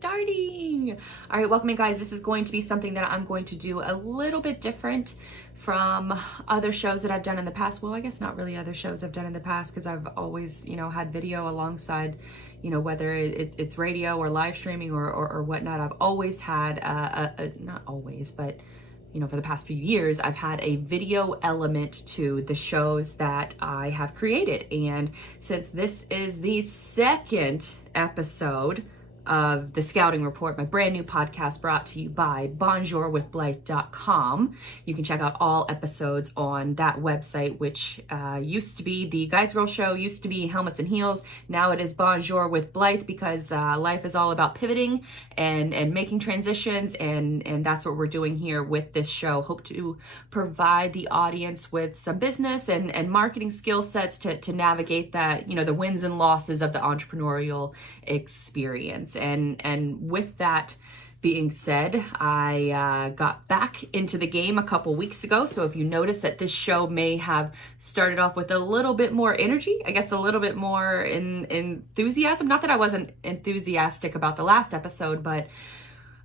starting. All right, welcome in, guys. This is going to be something that I'm going to do a little bit different from other shows that I've done in the past. Well, I guess not really other shows I've done in the past, because I've always, had video alongside, whether it's radio or live streaming or whatnot. I've always had not always, but for the past few years, I've had a video element to the shows that I have created. And since this is the second episode of the Scouting Report, my brand new podcast brought to you by bonjourwithblythe.com. You can check out all episodes on that website, which used to be the Guys Girl Show, used to be Helmets and Heels. Now it is Bonjour with Blythe, because life is all about pivoting and making transitions, and that's what we're doing here with this show. Hope to provide the audience with some business and marketing skill sets to navigate that, the wins and losses of the entrepreneurial experience. And with that being said, I got back into the game a couple weeks ago. So if you notice that this show may have started off with a little bit more energy, I guess a little bit more enthusiasm. Not that I wasn't enthusiastic about the last episode, but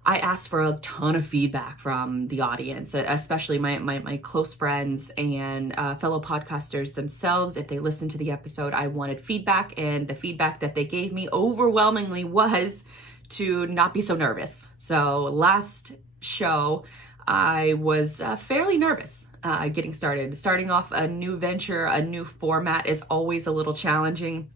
I asked for a ton of feedback from the audience, especially my close friends and fellow podcasters themselves. If they listened to the episode, I wanted feedback, and the feedback that they gave me overwhelmingly was to not be so nervous. So last show, I was fairly nervous getting started. Starting off a new venture, a new format is always a little challenging,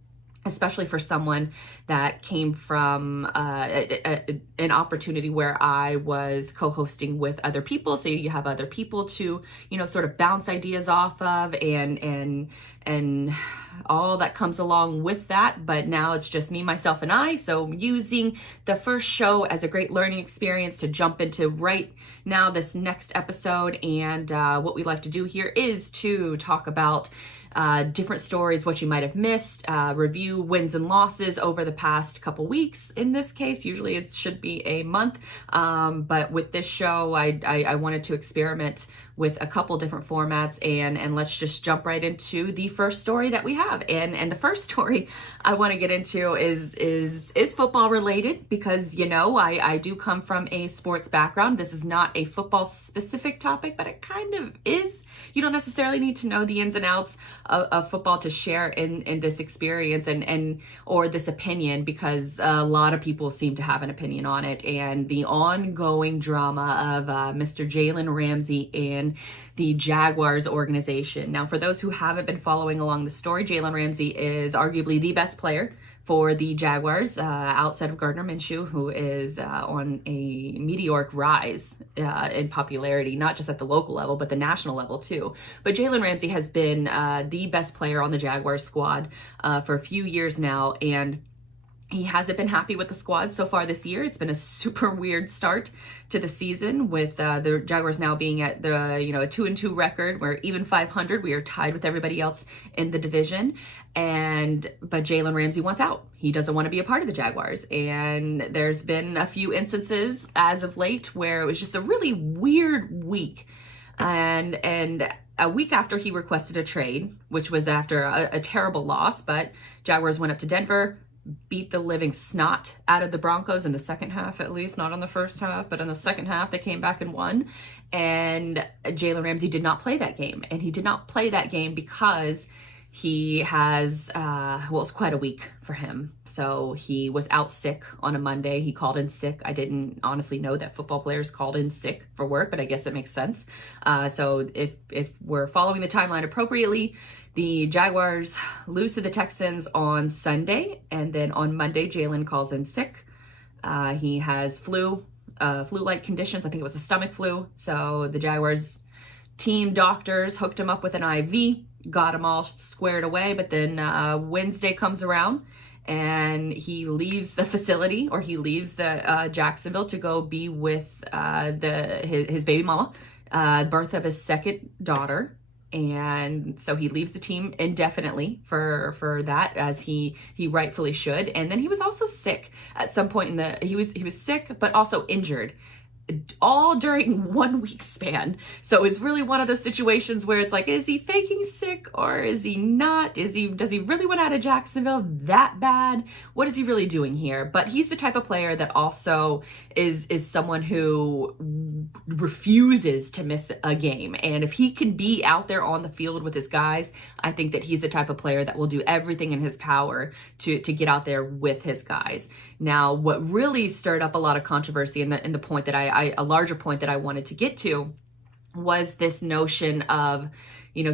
especially for someone that came from an opportunity where I was co-hosting with other people. So you have other people to, sort of bounce ideas off of and all that comes along with that. But now it's just me, myself, and I. So using the first show as a great learning experience to jump into right now this next episode. And what we like to do here is to talk about different stories, what you might have missed, review wins and losses over the past couple weeks. In this case, usually it should be a month. But with this show, I wanted to experiment with a couple different formats, and let's just jump right into the first story that we have. And the first story I want to get into is football related, because, I do come from a sports background. This is not a football specific topic, but it kind of is. You don't necessarily need to know the ins and outs of football to share in this experience or this opinion, because a lot of people seem to have an opinion on it, and the ongoing drama of Mr. Jalen Ramsey and the Jaguars organization. Now, for those who haven't been following along the story, Jalen Ramsey is arguably the best player for the Jaguars, outside of Gardner Minshew, who is on a meteoric rise in popularity, not just at the local level, but the national level too. But Jalen Ramsey has been the best player on the Jaguars squad for a few years now, and he hasn't been happy with the squad so far this year. It's been a super weird start to the season, with the Jaguars now being at the a 2-2 record. We're even 500. We are tied with everybody else in the division. But Jalen Ramsey wants out. He doesn't want to be a part of the Jaguars. And there's been a few instances as of late where it was just a really weird week. And a week after he requested a trade, which was after a terrible loss, but Jaguars went up to Denver, beat the living snot out of the Broncos in the second half, at least, not on the first half, but in the second half they came back and won. And Jalen Ramsey did not play that game. And he did not play that game because he has, it's quite a week for him. So he was out sick on a Monday. He called in sick. I didn't honestly know that football players called in sick for work, but I guess it makes sense. So if we're following the timeline appropriately, the Jaguars lose to the Texans on Sunday, and then on Monday, Jalen calls in sick. He has flu-like conditions. I think it was a stomach flu. So the Jaguars team doctors hooked him up with an IV, got him all squared away. But then Wednesday comes around, and he leaves the facility, or he leaves the Jacksonville to go be with his baby mama, birth of his second daughter. And so he leaves the team indefinitely for that, as he rightfully should. And then he was also sick at some point he was sick, but also injured. all during 1 week span. So it's really one of those situations where it's like, is he faking sick or is he not? Does he really want out of Jacksonville that bad? What is he really doing here? But he's the type of player that also is someone who refuses to miss a game. And if he can be out there on the field with his guys, I think that he's the type of player that will do everything in his power to get out there with his guys. Now, what really stirred up a lot of controversy in the point that a larger point that I wanted to get to was this notion of,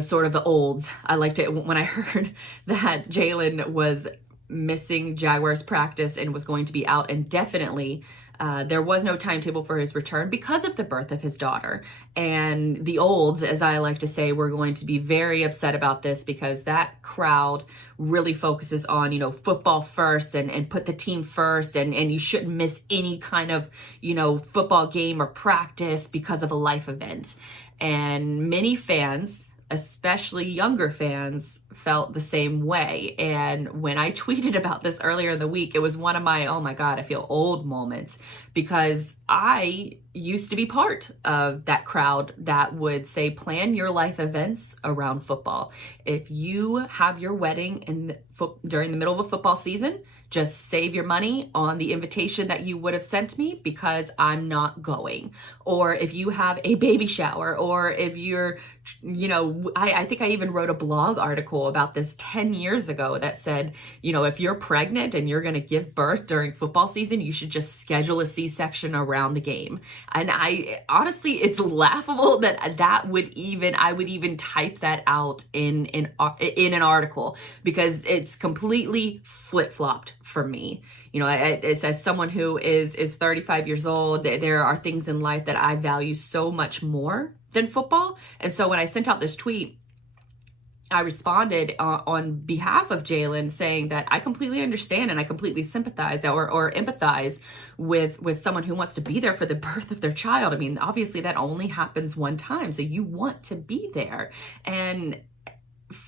sort of the olds. I liked it when I heard that Jalen was missing Jaguars practice and was going to be out indefinitely. There was no timetable for his return because of the birth of his daughter. And the olds, as I like to say, were going to be very upset about this because that crowd really focuses on, football first and put the team first. And you shouldn't miss any kind of, football game or practice because of a life event. And many fans, especially younger fans, felt the same way. And when I tweeted about this earlier in the week, it was one of my, oh my God, I feel old moments, because I used to be part of that crowd that would say, plan your life events around football. If you have your wedding during the middle of a football season, just save your money on the invitation that you would have sent me because I'm not going. Or if you have a baby shower, or if you're, I think I even wrote a blog article about this 10 years ago that said, if you're pregnant and you're going to give birth during football season, you should just schedule a C-section around the game. And I honestly, it's laughable that I would even type that out in an article, because it's completely flip-flopped for me. As someone who is 35 years old, there are things in life that I value so much more than football. And so when I sent out this tweet, I responded on behalf of Jalen saying that I completely understand and I completely sympathize or empathize with someone who wants to be there for the birth of their child. I mean, obviously that only happens one time, so you want to be there. And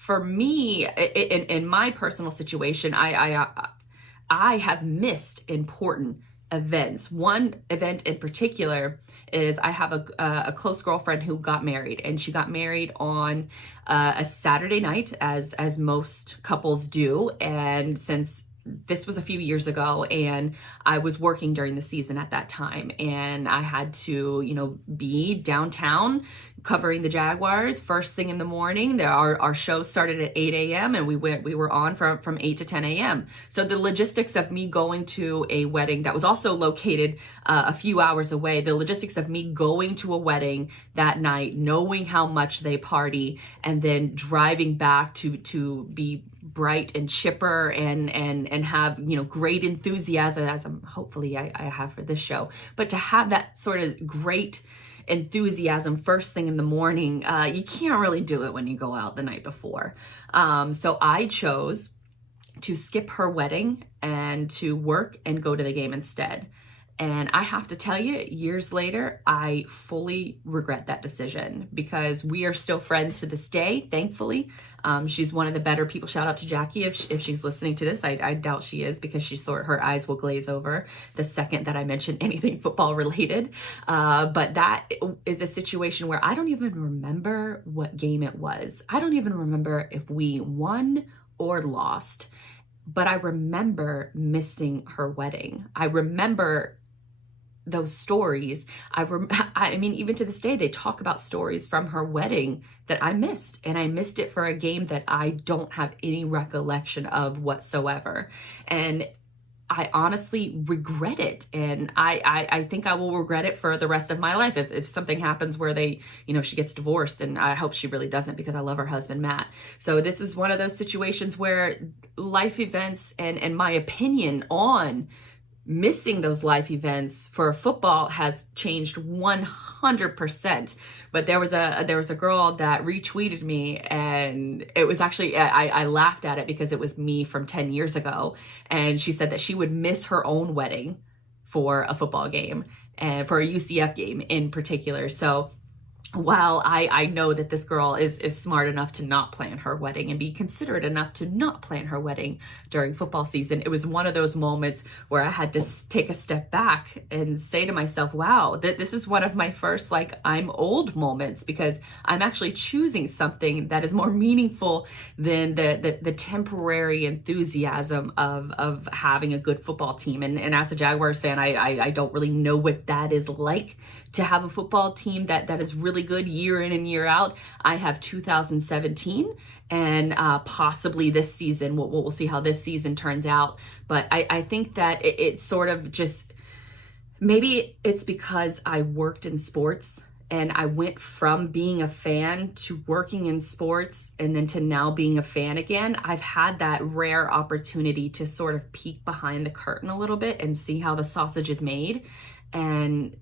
for me, in my personal situation, I have missed important events. One event in particular is I have a close girlfriend who got married, and she got married on a Saturday night, as most couples do. And since this was a few years ago, and I was working during the season at that time, and I had to, be downtown covering the Jaguars first thing in the morning. Our show started at 8 a.m. and we were on from 8 to 10 a.m. So the logistics of me going to a wedding that was also located a few hours away, the logistics of me going to a wedding that night, knowing how much they party, and then driving back to be bright and chipper and have, great enthusiasm, as hopefully I have for this show, but to have that sort of great enthusiasm first thing in the morning, you can't really do it when you go out the night before. So I chose to skip her wedding and to work and go to the game instead. And I have to tell you, years later, I fully regret that decision, because we are still friends to this day, thankfully. She's one of the better people. Shout out to Jackie if she's listening to this. I doubt she is, because her eyes will glaze over the second that I mention anything football related. But that is a situation where I don't even remember what game it was. I don't even remember if we won or lost, but I remember missing her wedding. I remember those stories. I mean, even to this day, they talk about stories from her wedding that I missed, and I missed it for a game that I don't have any recollection of whatsoever. And I honestly regret it. And I think I will regret it for the rest of my life. If something happens where she gets divorced, and I hope she really doesn't, because I love her husband, Matt. So this is one of those situations where life events and my opinion on missing those life events for football has changed 100%. But there was a girl that retweeted me, and it was actually, I laughed at it because it was me from 10 years ago. And she said that she would miss her own wedding for a football game, and for a UCF game in particular. So while I know that this girl is smart enough to not plan her wedding and be considerate enough to not plan her wedding during football season, it was one of those moments where I had to take a step back and say to myself, wow, this is one of my first, like, I'm old moments, because I'm actually choosing something that is more meaningful than the temporary enthusiasm of having a good football team. And as a Jaguars fan, I don't really know what that is like to have a football team that is really good year in and year out. I have 2017 and possibly this season. We'll see how this season turns out. But I think that it's sort of just, maybe it's because I worked in sports and I went from being a fan to working in sports and then to now being a fan again. I've had that rare opportunity to sort of peek behind the curtain a little bit and see how the sausage is made. And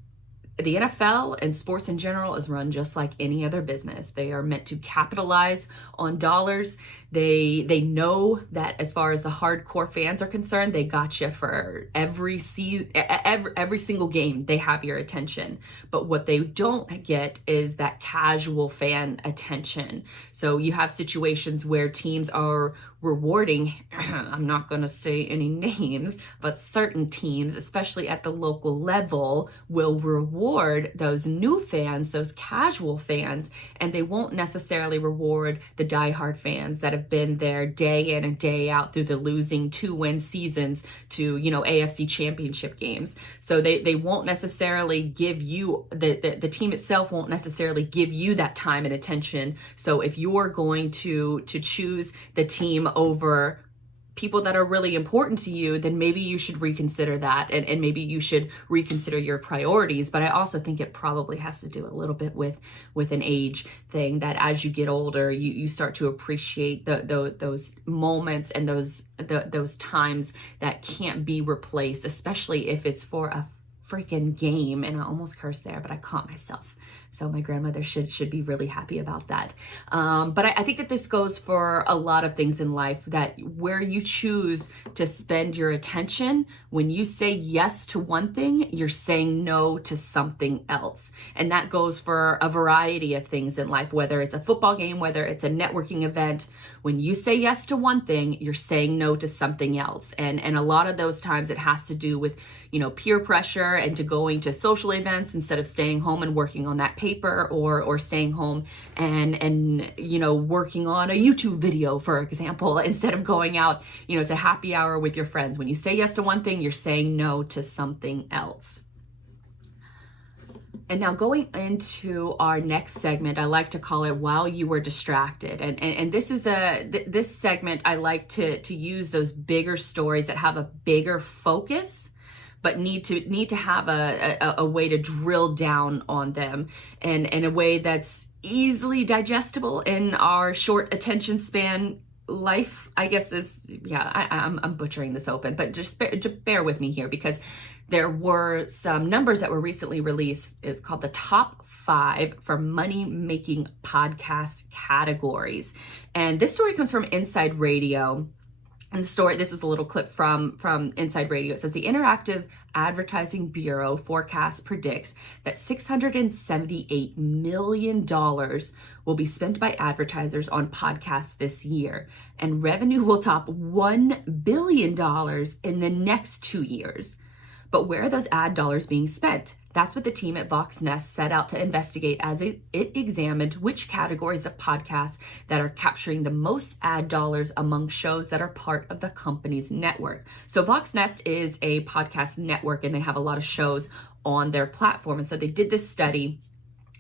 the NFL and sports in general is run just like any other business. They are meant to capitalize on dollars. They know that as far as the hardcore fans are concerned, they got you for every single game. They have your attention. But what they don't get is that casual fan attention. So you have situations where teams are rewarding, I'm not going to say any names, but certain teams, especially at the local level, will reward those new fans, those casual fans, and they won't necessarily reward the diehard fans that have been there day in and day out through the losing 2-win seasons to, AFC championship games. So they won't necessarily give you, the team itself won't necessarily give you that time and attention. So if you're going to choose the team over people that are really important to you, then maybe you should reconsider that, and maybe you should reconsider your priorities. But I also think it probably has to do a little bit with an age thing, that as you get older, you start to appreciate those moments and those times that can't be replaced, especially if it's for a freaking game. And I almost cursed there, but I caught myself. So my grandmother should be really happy about that. But I think that this goes for a lot of things in life, that where you choose to spend your attention, when you say yes to one thing, you're saying no to something else. And that goes for a variety of things in life, whether it's a football game, whether it's a networking event. When you say yes to one thing, you're saying no to something else. And a lot of those times it has to do with, peer pressure and to going to social events instead of staying home and working on that paper, or staying home and working on a YouTube video, for example, instead of going out, to happy hour with your friends. When you say yes to one thing, you're saying no to something else. And now going into our next segment, I like to call it While You Were Distracted. And this is this segment, I like to use those bigger stories that have a bigger focus, but need to have a way to drill down on them, and in a way that's easily digestible in our short attention span life. I guess I'm butchering this open, but just bear with me here, because there were some numbers that were recently released. It's called the top 5 for money-making podcast categories. And this story comes from Inside Radio. And the story, this is a little clip from Inside Radio. It says the Interactive Advertising Bureau predicts that $678 million will be spent by advertisers on podcasts this year, and revenue will top $1 billion in the next 2 years. But where are those ad dollars being spent? That's what the team at Voxnest set out to investigate as it examined which categories of podcasts that are capturing the most ad dollars among shows that are part of the company's network. So Voxnest is a podcast network, and they have a lot of shows on their platform. And so they did this study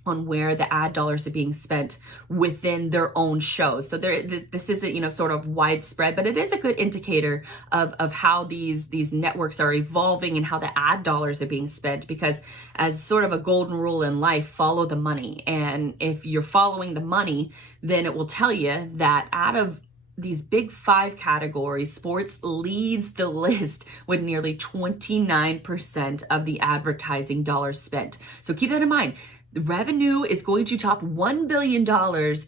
on where the ad dollars are being spent within their own shows. So this isn't, sort of widespread, but it is a good indicator of how these networks are evolving and how the ad dollars are being spent, because as sort of a golden rule in life, follow the money. And if you're following the money, then it will tell you that out of these big 5 categories, sports leads the list with nearly 29% of the advertising dollars spent. So keep that in mind. Revenue is going to top $1 billion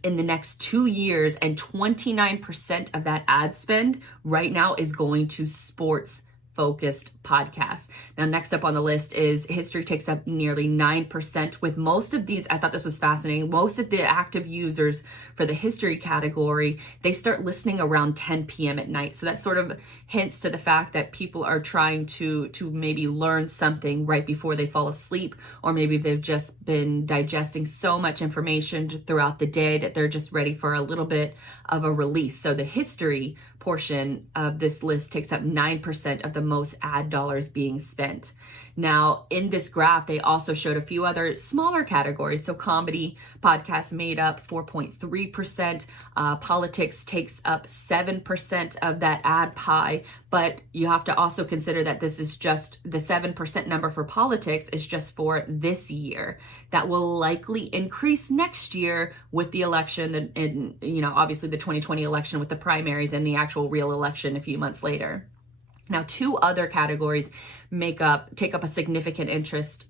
in the next 2 years, and 29% of that ad spend right now is going to sports focused podcasts. Now, next up on the list is history takes up nearly 9%. With most of these, I thought this was fascinating, most of the active users for the history category, they start listening around 10 p.m. at night. So that sort of hints to the fact that people are trying to maybe learn something right before they fall asleep, or maybe they've just been digesting so much information throughout the day that they're just ready for a little bit of a release. So the history portion of this list takes up 9% of the most ad dollars being spent. Now, in this graph, they also showed a few other smaller categories. So comedy podcasts made up 4.3%. Politics takes up 7% of that ad pie. But you have to also consider that this is just the 7% number for politics is just for this year. That will likely increase next year with the election and, obviously the 2020 election with the primaries and the actual real election a few months later. Now, two other categories take up a significant interest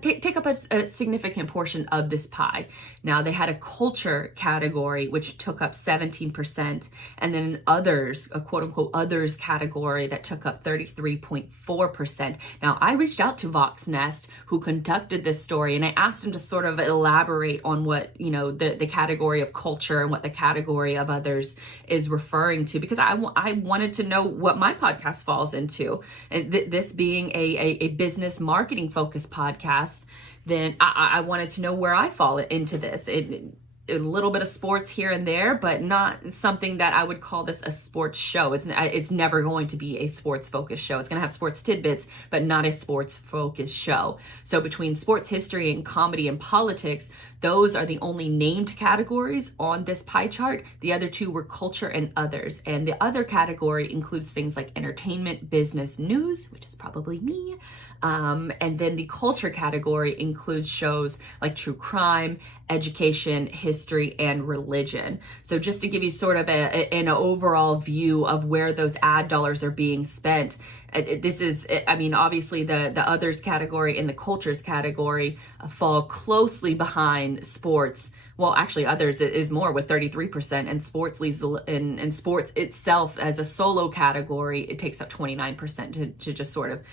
take up a significant portion of this pie. Now, they had a culture category, which took up 17%, and then others, a quote unquote others category that took up 33.4%. Now, I reached out to Voxnest, who conducted this story, and I asked them to sort of elaborate on what, the category of culture and what the category of others is referring to, because I wanted to know what my podcast falls into. And this being a business marketing focused podcast, then I wanted to know where I fall into this. A little bit of sports here and there, but not something that I would call this a sports show. It's never going to be a sports focused show. It's going to have sports tidbits, but not a sports focused show. So between sports history and comedy and politics, those are the only named categories on this pie chart. The other two were culture and others. And the other category includes things like entertainment, business, news, which is probably me. And then the culture category includes shows like true crime, education, history, and religion. So just to give you sort of an overall view of where those ad dollars are being spent, this is, obviously the others category and the cultures category fall closely behind sports. Well, actually, others is more with 33%, and sports leads in sports itself as a solo category. It takes up 29% to just sort of,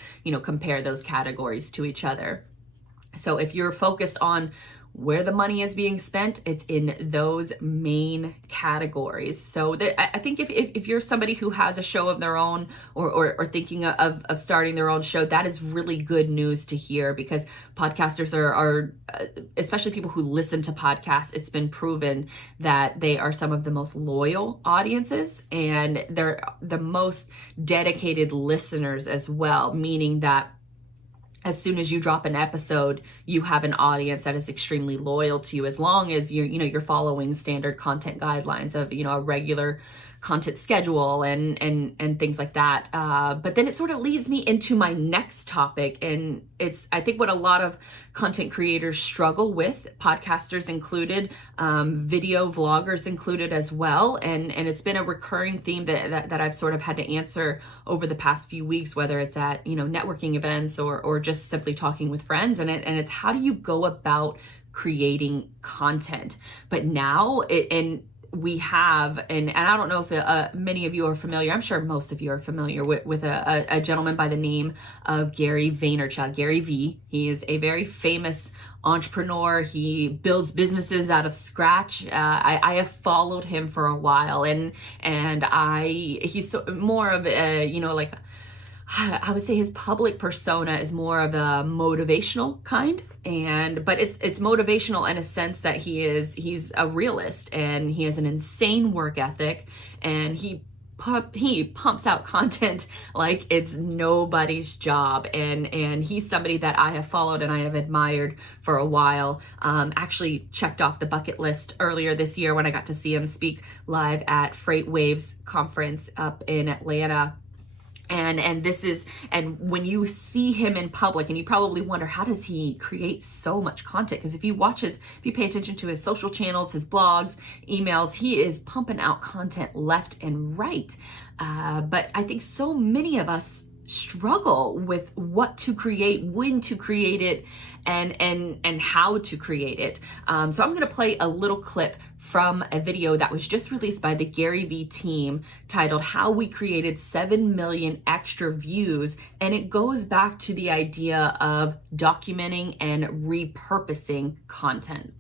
compare those categories to each other. So if you're focused on where the money is being spent, it's in those main categories. So I think if you're somebody who has a show of their own or thinking of starting their own show, that is really good news to hear, because podcasters are especially people who listen to podcasts, it's been proven that they are some of the most loyal audiences, and they're the most dedicated listeners as well, meaning that as soon as you drop an episode, you have an audience that is extremely loyal to you, as long as you're following standard content guidelines of, a regular content schedule and things like that. But then it sort of leads me into my next topic. And it's, I think, what a lot of content creators struggle with, podcasters included, video vloggers included as well. And it's been a recurring theme that I've sort of had to answer over the past few weeks, whether it's at, networking events or just simply talking with friends. And it's how do you go about creating content? But now we have, and I don't know if many of you are familiar, I'm sure most of you are familiar with a gentleman by the name of Gary Vaynerchuk, Gary Vee. He is a very famous entrepreneur. He builds businesses out of scratch. I have followed him for a while, and he's more of a, I would say his public persona is more of a motivational kind, but it's motivational in a sense that he's a realist, and he has an insane work ethic, and he pumps out content like it's nobody's job, and he's somebody that I have followed and I have admired for a while. Actually checked off the bucket list earlier this year when I got to see him speak live at Freight Waves conference up in Atlanta. And when you see him in public, and you probably wonder, how does he create so much content? Because if you pay attention to his social channels, his blogs, emails, he is pumping out content left and right. But I think so many of us struggle with what to create, when to create it, and how to create it. So I'm going to play a little clip from a video that was just released by the Gary Vee team titled How We Created 7 Million Extra Views. And it goes back to the idea of documenting and repurposing content.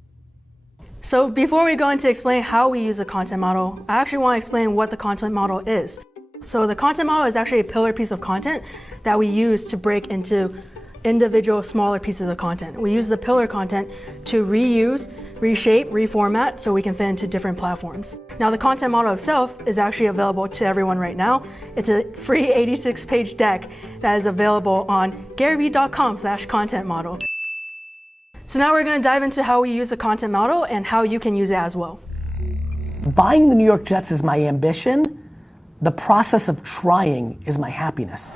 So before we go into explain how we use the content model, I actually want to explain what the content model is. So the content model is actually a pillar piece of content that we use to break into individual smaller pieces of content. We use the pillar content to reuse, reshape, reformat so we can fit into different platforms. Now the content model itself is actually available to everyone right now. It's a free 86-page deck that is available on garyvee.com/content model. So now we're going to dive into how we use the content model and how you can use it as well. Buying the New York Jets is my ambition. The process of trying is my happiness.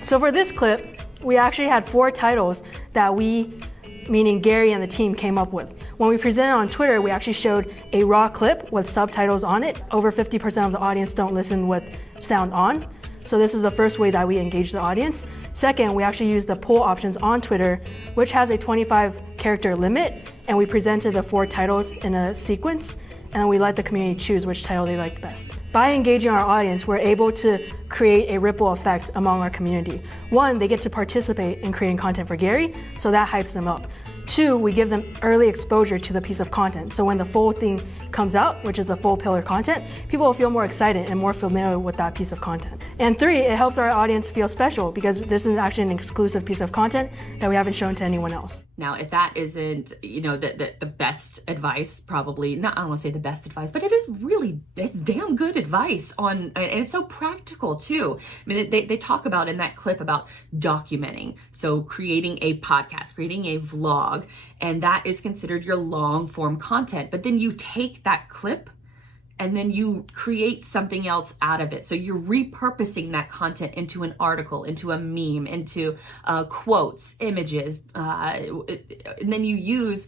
So for this clip, we actually had 4 titles that we, meaning Gary and the team, came up with. When we presented on Twitter, we actually showed a raw clip with subtitles on it. Over 50% of the audience don't listen with sound on. So this is the first way that we engage the audience. Second, we actually use the poll options on Twitter, which has a 25-character limit, and we presented the 4 titles in a sequence, and then we let the community choose which title they like best. By engaging our audience, we're able to create a ripple effect among our community. 1, they get to participate in creating content for Gary, so that hypes them up. 2, we give them early exposure to the piece of content. So when the full thing comes out, which is the full pillar content, people will feel more excited and more familiar with that piece of content. And 3, it helps our audience feel special because this is actually an exclusive piece of content that we haven't shown to anyone else. Now, if that isn't, the best advice, probably not, I don't want to say the best advice, but it's damn good advice and it's so practical too. I mean, they talk about in that clip about documenting. So creating a podcast, creating a vlog, and that is considered your long form content. But then you take that clip and then you create something else out of it. So you're repurposing that content into an article, into a meme, into quotes, images, and then you use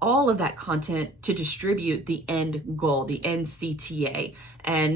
all of that content to distribute the end goal, the end CTA,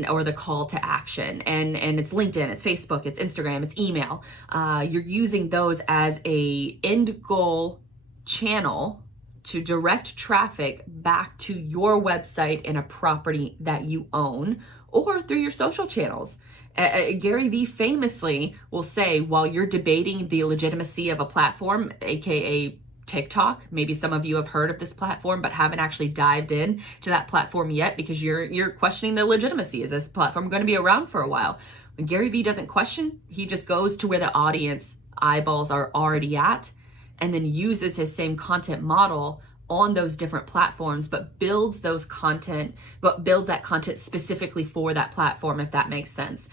or the call to action. And it's LinkedIn, it's Facebook, it's Instagram, it's email. You're using those as a end goal channel to direct traffic back to your website and a property that you own, or through your social channels. Gary Vee famously will say, while you're debating the legitimacy of a platform, aka TikTok, maybe some of you have heard of this platform but haven't actually dived in to that platform yet because you're questioning the legitimacy. Is this platform going to be around for a while? When Gary Vee doesn't question, he just goes to where the audience eyeballs are already at, and then uses his same content model on those different platforms, but builds that content specifically for that platform, if that makes sense.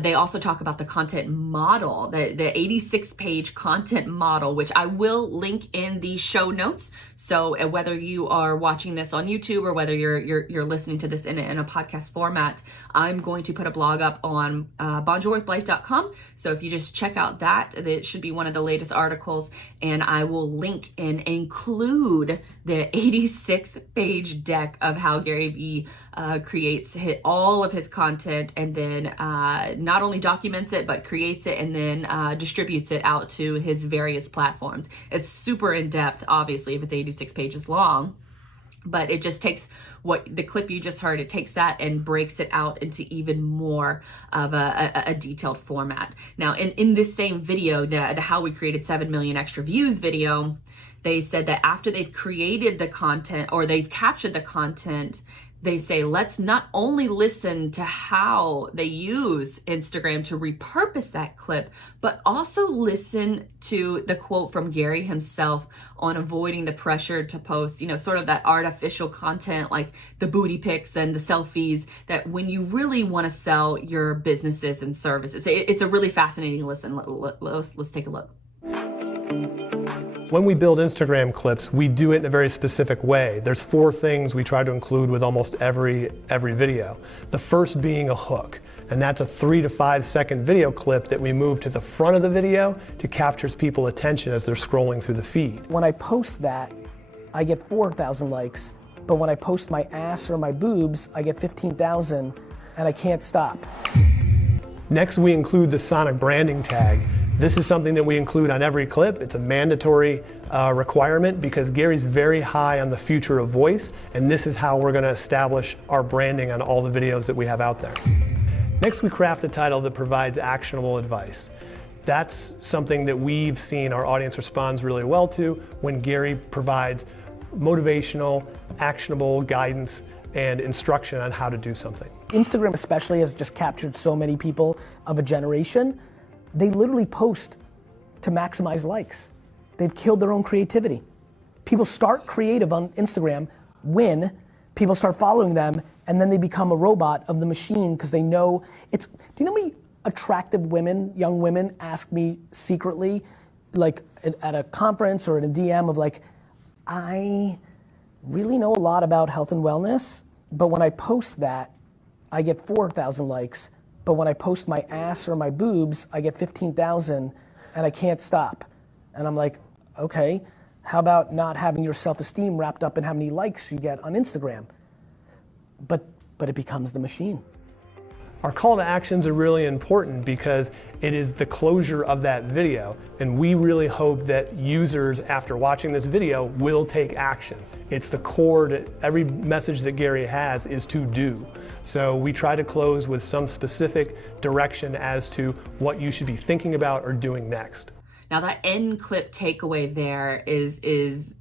They also talk about the content model, the 86-page content model, which I will link in the show notes. So whether you are watching this on YouTube or whether you're listening to this in a podcast format, I'm going to put a blog up on bonjourwithblythe.com. So if you just check out that, it should be one of the latest articles, and I will link and include the 86-page deck of how Gary Vee creates all of his content, and then not only documents it, but creates it and then distributes it out to his various platforms. It's super in-depth, obviously, if it's 86 pages long, but it just takes what the clip you just heard, it takes that and breaks it out into even more of a detailed format. Now, in this same video, the How We Created 7 Million Extra Views video, they said that after they've created the content or they've captured the content, they say, let's not only listen to how they use Instagram to repurpose that clip, but also listen to the quote from Gary himself on avoiding the pressure to post, sort of that artificial content like the booty pics and the selfies, that when you really want to sell your businesses and services. It's a really fascinating listen. Let's take a look. When we build Instagram clips, we do it in a very specific way. There's 4 things we try to include with almost every video. The first being a hook, and that's a 3 to 5 second video clip that we move to the front of the video to capture people's attention as they're scrolling through the feed. When I post that, I get 4,000 likes, but when I post my ass or my boobs, I get 15,000, and I can't stop. Next, we include the sonic branding tag. This is something that we include on every clip. It's a mandatory requirement because Gary's very high on the future of voice, and this is how we're going to establish our branding on all the videos that we have out there. Next, we craft a title that provides actionable advice. That's something that we've seen our audience responds really well to when Gary provides motivational, actionable guidance and instruction on how to do something. Instagram especially has just captured so many people of a generation. They literally post to maximize likes. They've killed their own creativity. People start creative on Instagram when people start following them, and then they become a robot of the machine because they know it's, do you know how many attractive women, young women, ask me secretly, like at a conference or in a DM of like, I really know a lot about health and wellness, but when I post that, I get 4,000 likes. But when I post my ass or my boobs, I get 15,000 and I can't stop. And I'm like, okay, how about not having your self-esteem wrapped up in how many likes you get on Instagram? But it becomes the machine. Our call to actions are really important because it is the closure of that video, and we really hope that users, after watching this video, will take action. It's the core to every message that Gary has is to do. So we try to close with some specific direction as to what you should be thinking about or doing next. Now that end clip takeaway there is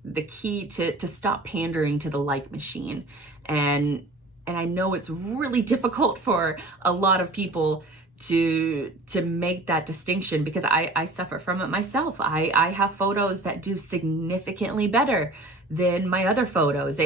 the key to stop pandering to the like machine. And I know it's really difficult for a lot of people to make that distinction because I suffer from it myself. I have photos that do significantly better than my other photos,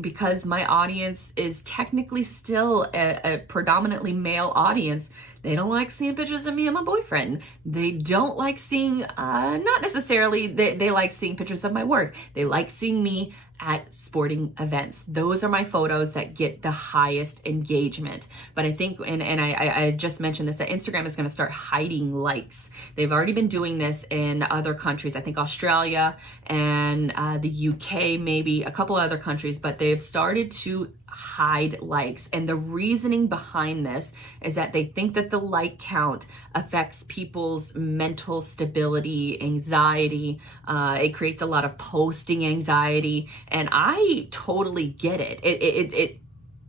because my audience is technically still a predominantly male audience. They don't like seeing pictures of me and my boyfriend. They don't like seeing, not necessarily, they like seeing pictures of my work. They like seeing me at sporting events. Those are my photos that get the highest engagement. But I think, and I just mentioned this, that Instagram is going to start hiding likes. They've already been doing this in other countries. I think Australia and the UK, maybe a couple other countries, but they've started to hide likes. And the reasoning behind this is that they think that the like count affects people's mental stability, anxiety. It creates a lot of posting anxiety. And I totally get it.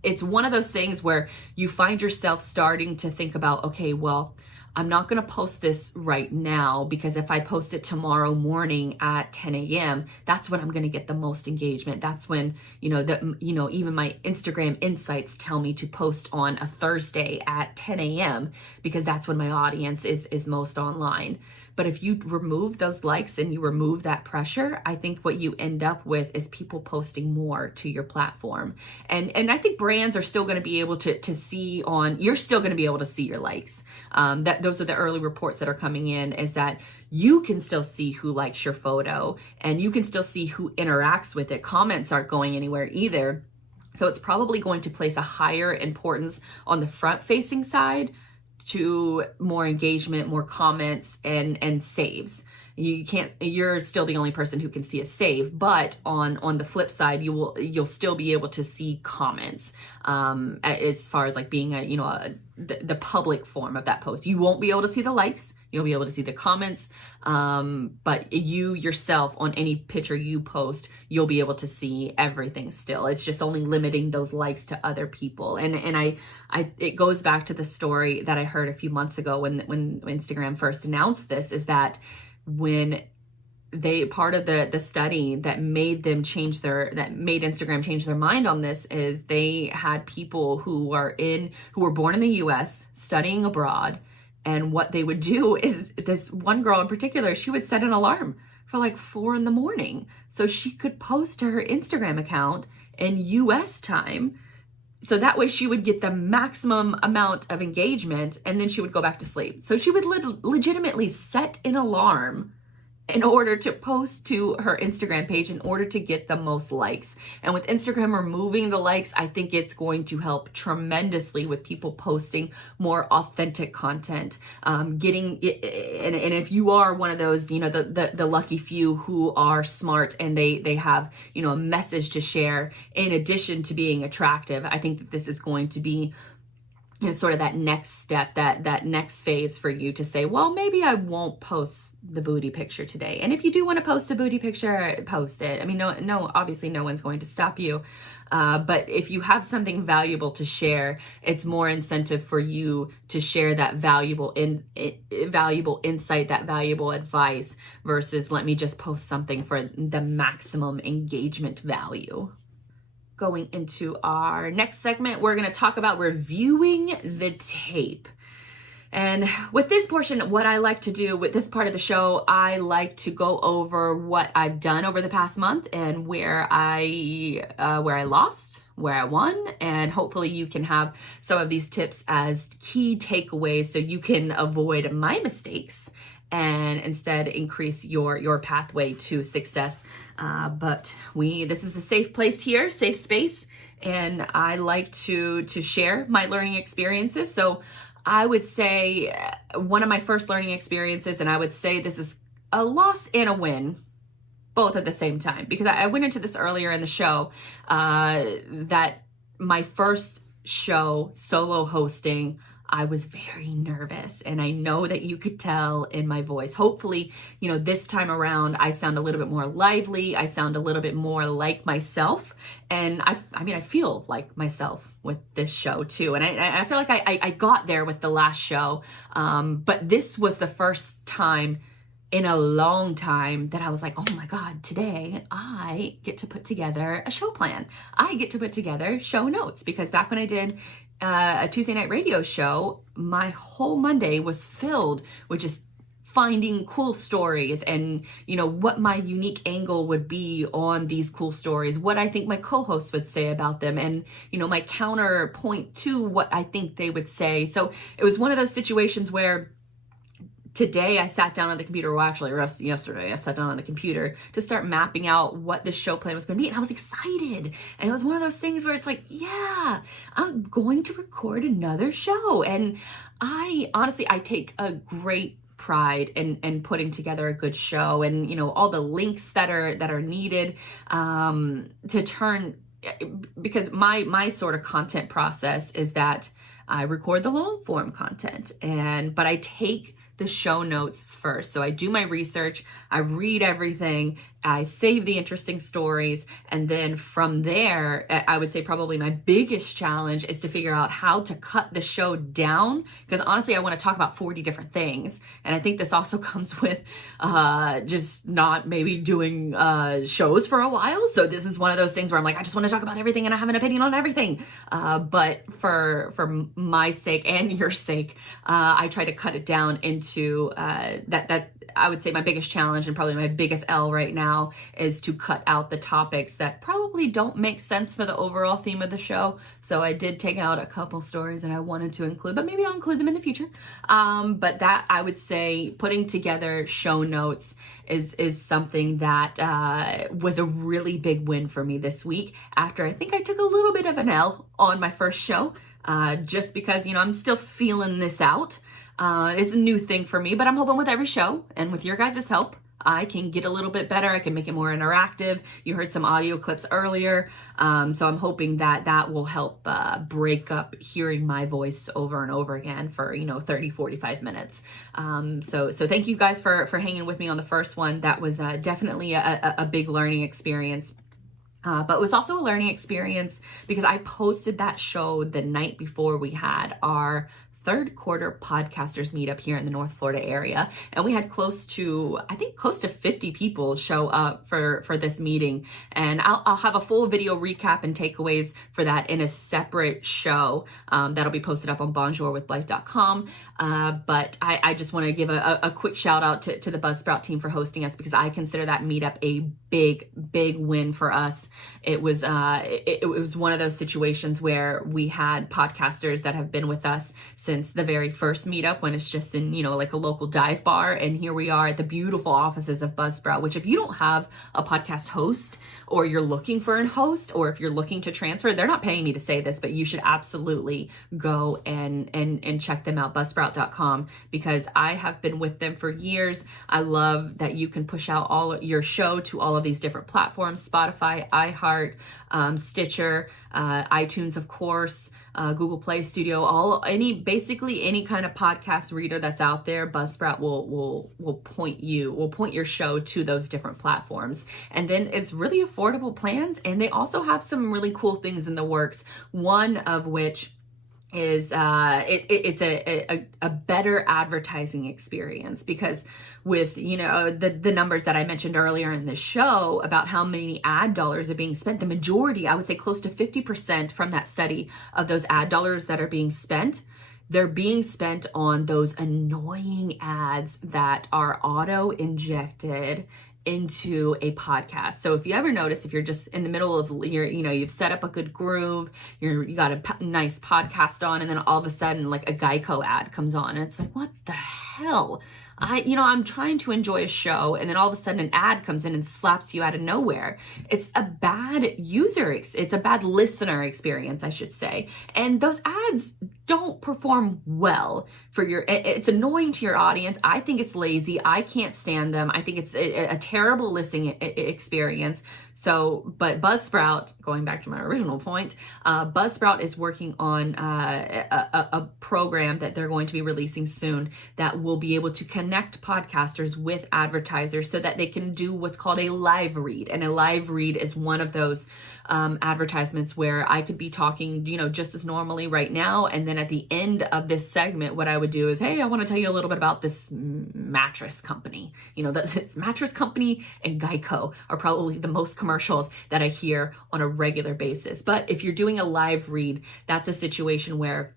It's one of those things where you find yourself starting to think about, okay, well, I'm not going to post this right now because if I post it tomorrow morning at 10 a.m., that's when I'm going to get the most engagement. That's when, even my Instagram insights tell me to post on a Thursday at 10 a.m. because that's when my audience is most online. But if you remove those likes and you remove that pressure, I think what you end up with is people posting more to your platform. And I think brands are still going to be able to see you're still going to be able to see your likes. Those are the early reports that are coming in, is that you can still see who likes your photo and you can still see who interacts with it. Comments aren't going anywhere either. So it's probably going to place a higher importance on the front facing side to more engagement, more comments, and saves. You're still the only person who can see a save, but on the flip side, you'll still be able to see comments, as far as like being the public form of that post. You won't be able to see the likes. You'll be able to see the comments, but you yourself, on any picture you post, you'll be able to see everything still. It's just only limiting those likes to other people. And it goes back to the story that I heard a few months ago when Instagram first announced this, is that when part of the study that made Instagram change their mind on this is they had people who were born in the US studying abroad. And what they would do is, this one girl in particular, she would set an alarm for like 4 a.m. so she could post to her Instagram account in US time. So that way she would get the maximum amount of engagement, and then she would go back to sleep. So she would legitimately set an alarm in order to post to her Instagram page in order to get the most likes. And with Instagram removing the likes, I think it's going to help tremendously with people posting more authentic content, and if you are one of those, the lucky few who are smart and they have, a message to share in addition to being attractive, I think that this is going to be sort of that next step, that next phase for you to say, well, maybe I won't post the booty picture today. And if you do want to post a booty picture, post it. I mean, no, obviously no one's going to stop you. But if you have something valuable to share, it's more incentive for you to share that valuable insight, that valuable advice, versus let me just post something for the maximum engagement value. Going into our next segment, we're going to talk about reviewing the tape. And with this portion, what I like to do with this part of the show, I like to go over what I've done over the past month and where I lost, where I won, and hopefully you can have some of these tips as key takeaways so you can avoid my mistakes and instead increase your pathway to success. But this is a safe place here, safe space, and I like to share my learning experiences. So I would say one of my first learning experiences, and I would say this is a loss and a win, both at the same time, because I went into this earlier in the show, that my first show, solo hosting, I was very nervous, and I know that you could tell in my voice. Hopefully, this time around, I sound a little bit more lively. I sound a little bit more like myself, and I feel like myself with this show too. And I feel like I got there with the last show, but this was the first time in a long time that I was like, oh my God, today I get to put together a show plan. I get to put together show notes, because back when I did a Tuesday night radio show, my whole Monday was filled with just finding cool stories and, what my unique angle would be on these cool stories, what I think my co-hosts would say about them, and, my counterpoint to what I think they would say. So it was one of those situations where today I sat down on the computer, well, actually yesterday I sat down on the computer to start mapping out what the show plan was going to be. And I was excited. And it was one of those things where it's like, yeah, I'm going to record another show. And I take a great pride in putting together a good show, and, all the links that are needed to turn, because my sort of content process is that I record the long form content, but I take the show notes first. So I do my research, I read everything, I save the interesting stories, and then from there, I would say probably my biggest challenge is to figure out how to cut the show down, because honestly, I want to talk about 40 different things. And I think this also comes with just not maybe doing shows for a while. So this is one of those things where I'm like, I just want to talk about everything and I have an opinion on everything. But for my sake and your sake, I try to cut it down into that I would say my biggest challenge and probably my biggest L right now is to cut out the topics that probably don't make sense for the overall theme of the show. So I did take out a couple stories that I wanted to include, but maybe I'll include them in the future. But that, I would say, putting together show notes is something that was a really big win for me this week, after I think I took a little bit of an L on my first show, just because, I'm still feeling this out. It's a new thing for me, but I'm hoping with every show and with your guys' help, I can get a little bit better. I can make it more interactive. You heard some audio clips earlier. So I'm hoping that will help break up hearing my voice over and over again for, 30, 45 minutes. So thank you guys for hanging with me on the first one. That was definitely a big learning experience. But it was also a learning experience because I posted that show the night before we had our third quarter podcasters meetup here in the North Florida area. And we had close to 50 people show up for this meeting. And I'll have a full video recap and takeaways for that in a separate show that'll be posted up on bonjourwithblythe.com. But I just want to give a quick shout out to the Buzzsprout team for hosting us, because I consider that meetup a big win for us. It was one of those situations where we had podcasters that have been with us since the very first meetup, when it's just in, like a local dive bar. And here we are at the beautiful offices of Buzzsprout, which if you don't have a podcast host, or you're looking for a host, or if you're looking to transfer, they're not paying me to say this, but you should absolutely go and check them out, buzzsprout.com, because I have been with them for years. I love that you can push out all of your show to all of these different platforms: Spotify, iHeart, Stitcher, iTunes, of course. Google Play Studio, basically any kind of podcast reader that's out there, Buzzsprout will point your show to those different platforms. And then it's really affordable plans, and they also have some really cool things in the works. One of which is it's a better advertising experience, because with the numbers that I mentioned earlier in the show about how many ad dollars are being spent, the majority, I would say close to 50% from that study of those ad dollars that are being spent, they're being spent on those annoying ads that are auto injected into a podcast. So if you ever notice, if you're just in the middle of you've set up a good groove, you got a nice podcast on, and then all of a sudden like a Geico ad comes on, and it's like, what the hell? I'm trying to enjoy a show, and then all of a sudden an ad comes in and slaps you out of nowhere. It's a bad it's a bad listener experience, I should say. And those ads don't perform well for it's annoying to your audience. I think it's lazy. I can't stand them. I think it's a terrible listening experience. So, but Buzzsprout, going back to my original point, Buzzsprout is working on a program that they're going to be releasing soon that will be able to connect podcasters with advertisers so that they can do what's called a live read. And a live read is one of those advertisements where I could be talking, just as normally right now. And then at the end of this segment, what I would do is, hey, I want to tell you a little bit about this mattress company. It's mattress company and Geico are probably the most commercials that I hear on a regular basis. But if you're doing a live read, that's a situation where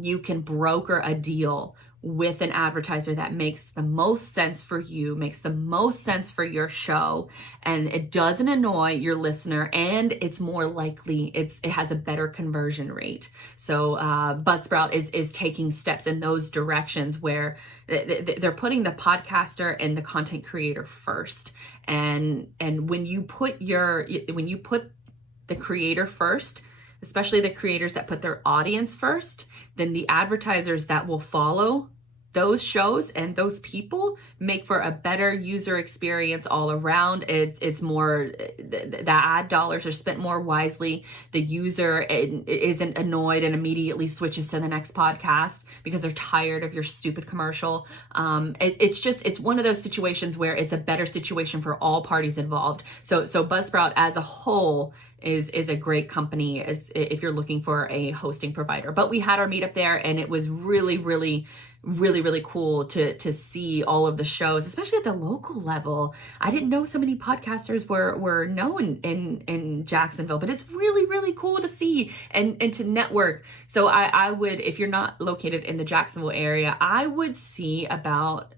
you can broker a deal with an advertiser that makes the most sense for you, makes the most sense for your show, and it doesn't annoy your listener, and it's more likely, it has a better conversion rate. So Buzzsprout is taking steps in those directions where they're putting the podcaster and the content creator first. And when you put the creator first, especially the creators that put their audience first, then the advertisers that will follow those shows and those people make for a better user experience all around. It's more, the ad dollars are spent more wisely. The user isn't annoyed and immediately switches to the next podcast because they're tired of your stupid commercial. It's one of those situations where it's a better situation for all parties involved. So Buzzsprout as a whole is a great company if you're looking for a hosting provider. But we had our meetup there, and it was really, really, really, really cool to see all of the shows, especially at the local level. I didn't know so many podcasters were known in Jacksonville, but it's really, really cool to see and to network. So I would, if you're not located in the Jacksonville area, I would see about,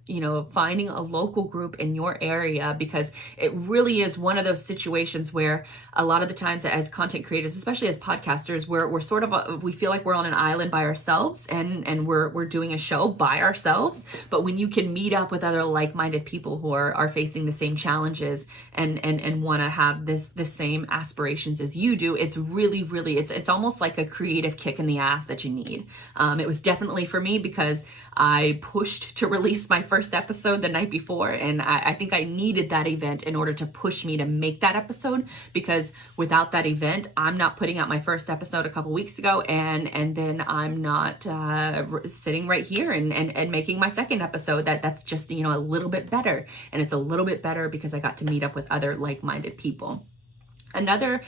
finding a local group in your area, because it really is one of those situations where a lot of the times as content creators, especially as podcasters, we're sort of, we feel like we're on an island by ourselves, and we're doing a show by ourselves. But when you can meet up with other like-minded people who are facing the same challenges and want to have the same aspirations as you do, it's really, really, it's almost like a creative kick in the ass that you need. It was definitely for me, because I pushed to release my first episode the night before, and I think I needed that event in order to push me to make that episode, because without that event, I'm not putting out my first episode a couple weeks ago, and then I'm not sitting right here and making my second episode that's just, a little bit better. And it's a little bit better because I got to meet up with other like-minded people. Another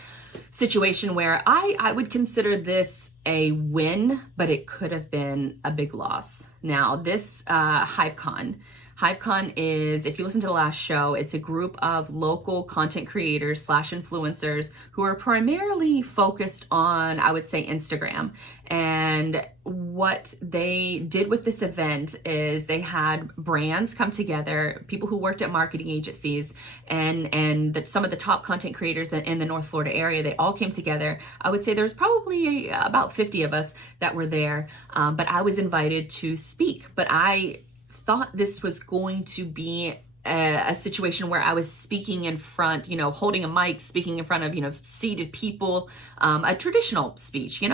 situation where I would consider this a win, but it could have been a big loss. Now, this Hive Con is, if you listen to the last show, it's a group of local content creators / influencers who are primarily focused on, I would say, Instagram. And what they did with this event is they had brands come together, people who worked at marketing agencies, and some of the top content creators in the North Florida area. They all came together. I would say there's probably about 50 of us that were there, but I was invited to speak. But I thought this was going to be a situation where I was speaking in front, holding a mic, speaking in front of, seated people, a traditional speech, So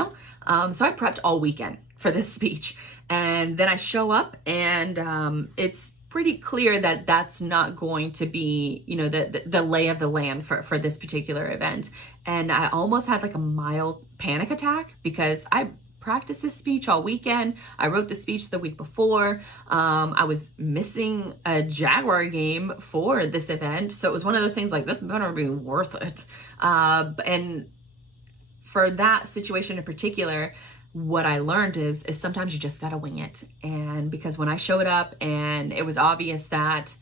I prepped all weekend for this speech. And then I show up, and it's pretty clear that that's not going to be, the lay of the land for this particular event. And I almost had like a mild panic attack, because I practiced this speech all weekend. I wrote the speech the week before. I was missing a Jaguar game for this event. So it was one of those things like, this better be worth it. And for that situation in particular, what I learned is sometimes you just gotta wing it. And because when I showed up and it was obvious that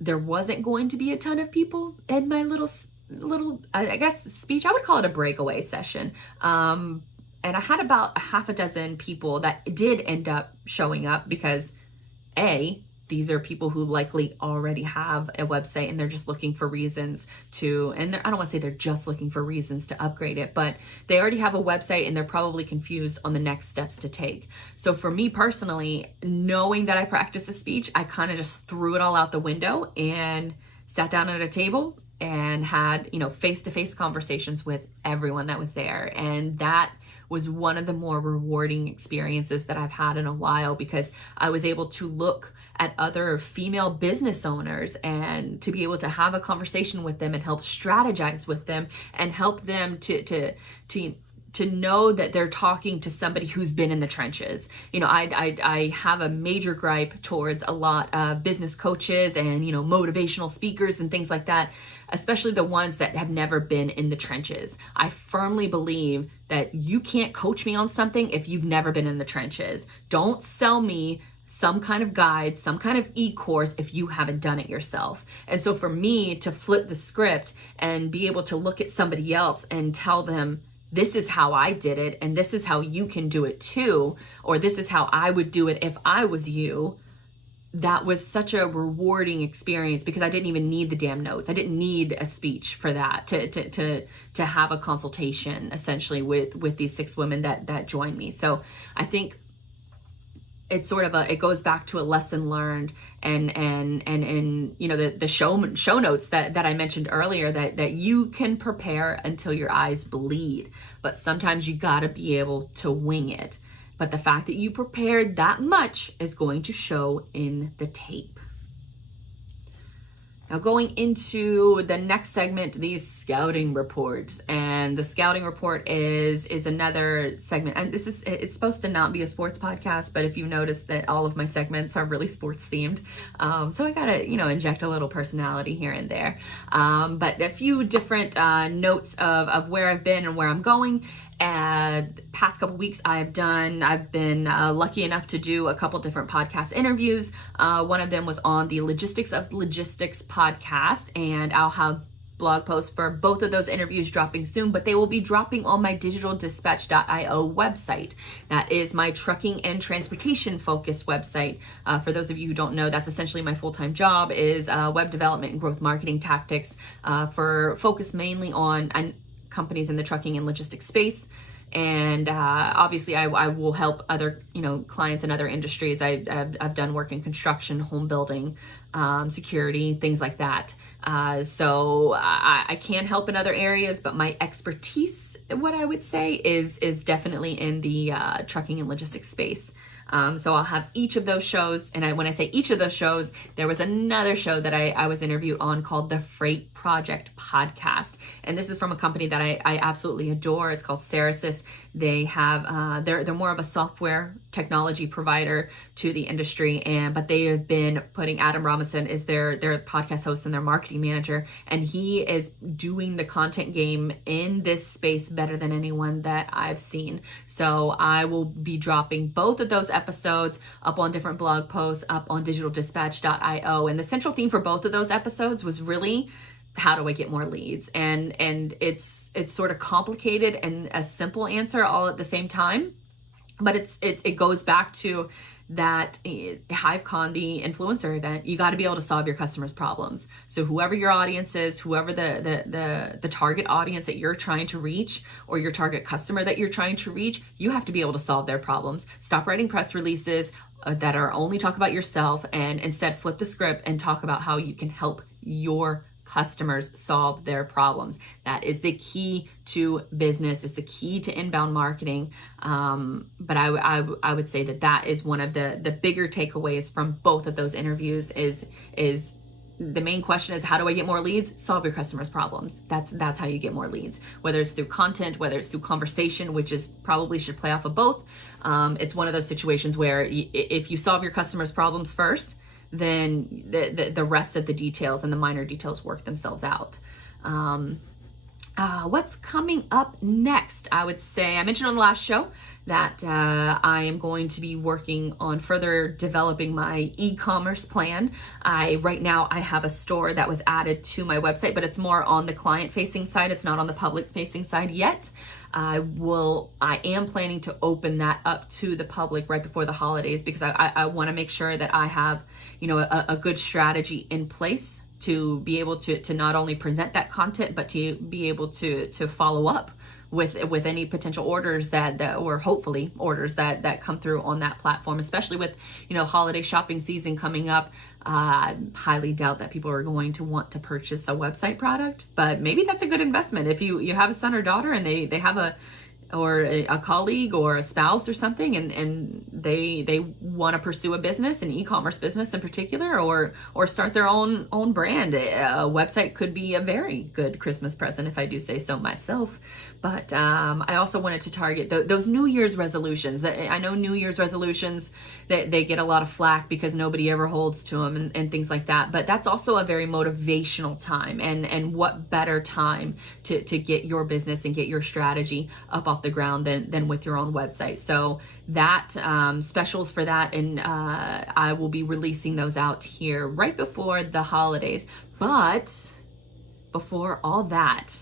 there wasn't going to be a ton of people in my little, I guess, speech, I would call it a breakaway session. And I had about a half a dozen people that did end up showing up because these are people who likely already have a website and they're just looking for reasons to, and I don't want to say they're just looking for reasons to upgrade it, but they already have a website and they're probably confused on the next steps to take. So for me personally, knowing that I practiced a speech, I kind of just threw it all out the window and sat down at a table and had, face-to-face conversations with everyone that was there. And that was one of the more rewarding experiences that I've had in a while, because I was able to look at other female business owners and to be able to have a conversation with them and help strategize with them and help them to know that they're talking to somebody who's been in the trenches. I have a major gripe towards a lot of business coaches and, motivational speakers and things like that, especially the ones that have never been in the trenches. I firmly believe that you can't coach me on something if you've never been in the trenches. Don't sell me some kind of guide, some kind of e-course if you haven't done it yourself. And so for me to flip the script and be able to look at somebody else and tell them, this is how I did it, and this is how you can do it too, or this is how I would do it if I was you, that was such a rewarding experience, because I didn't even need the damn notes. I didn't need a speech for that to have a consultation essentially with these 6 women that joined me. So I think it's sort of it goes back to a lesson learned and the show notes that I mentioned earlier, that you can prepare until your eyes bleed, but sometimes you gotta be able to wing it. But the fact that you prepared that much is going to show in the tape. Now going into the next segment, these scouting reports. And the scouting report is another segment. And it's supposed to not be a sports podcast, but if you notice that all of my segments are really sports themed. So I gotta, inject a little personality here and there. But a few different notes of where I've been and where I'm going. Past couple weeks I've been lucky enough to do a couple different podcast interviews. One of them was on the Logistics of Logistics podcast, and I'll have blog posts for both of those interviews dropping soon, but they will be dropping on my digitaldispatch.io website. That is my trucking and transportation focused website. For those of you who don't know, that's essentially my full-time job, is web development and growth marketing tactics, for focus mainly on companies in the trucking and logistics space. And obviously I will help other clients in other industries. I've done work in construction, home building, security, things like that. So I can help in other areas, but my expertise, what I would say, is definitely in the trucking and logistics space. So I'll have each of those shows. And when I say each of those shows, there was another show that I was interviewed on called the Freight Project Podcast. And this is from a company that I absolutely adore. It's called Ceresis. They have, they're more of a software technology provider to the industry. But they have been putting, Adam Robinson is their podcast host and their marketing manager. And he is doing the content game in this space better than anyone that I've seen. So I will be dropping both of those episodes up on different blog posts, up on digitaldispatch.io. And the central theme for both of those episodes was really, how do I get more leads? And it's sort of complicated and a simple answer all at the same time. But it goes back to that Hive Con, the influencer event. You got to be able to solve your customers' problems. So whoever your audience is, whoever the target audience that you're trying to reach, or your target customer that you're trying to reach, you have to be able to solve their problems. Stop writing press releases that are only talk about yourself, and instead flip the script and talk about how you can help your customers solve their problems. That is the key to business. It's the key to inbound marketing. But I would say that is one of the bigger takeaways from both of those interviews is the main question is, how do I get more leads? Solve your customers' problems. That's how you get more leads, whether it's through content, whether it's through conversation, which is probably should play off of both. It's one of those situations where if you solve your customers' problems first, then the rest of the details and the minor details work themselves out. What's coming up next? I would say, I mentioned on the last show that I am going to be working on further developing my e-commerce plan. Right now I have a store that was added to my website, but it's more on the client facing side. It's not on the public facing side yet. I am planning to open that up to the public right before the holidays, because I want to make sure that I have, a good strategy in place to be able to not only present that content, but to be able to follow up with any potential orders or hopefully orders that come through on that platform, especially with, holiday shopping season coming up. I highly doubt that people are going to want to purchase a website product, but maybe that's a good investment. If you have a son or daughter and they have a colleague or a spouse or something, and they want to pursue a business, an e-commerce business in particular, or start their own brand, a website could be a very good Christmas present, if I do say so myself. But I also wanted to target those New Year's resolutions. I know New Year's resolutions, that they get a lot of flack because nobody ever holds to them and things like that. But that's also a very motivational time, and what better time to get your business and get your strategy up off the ground than with your own website. So that specials for that, and I will be releasing those out here right before the holidays. But before all that,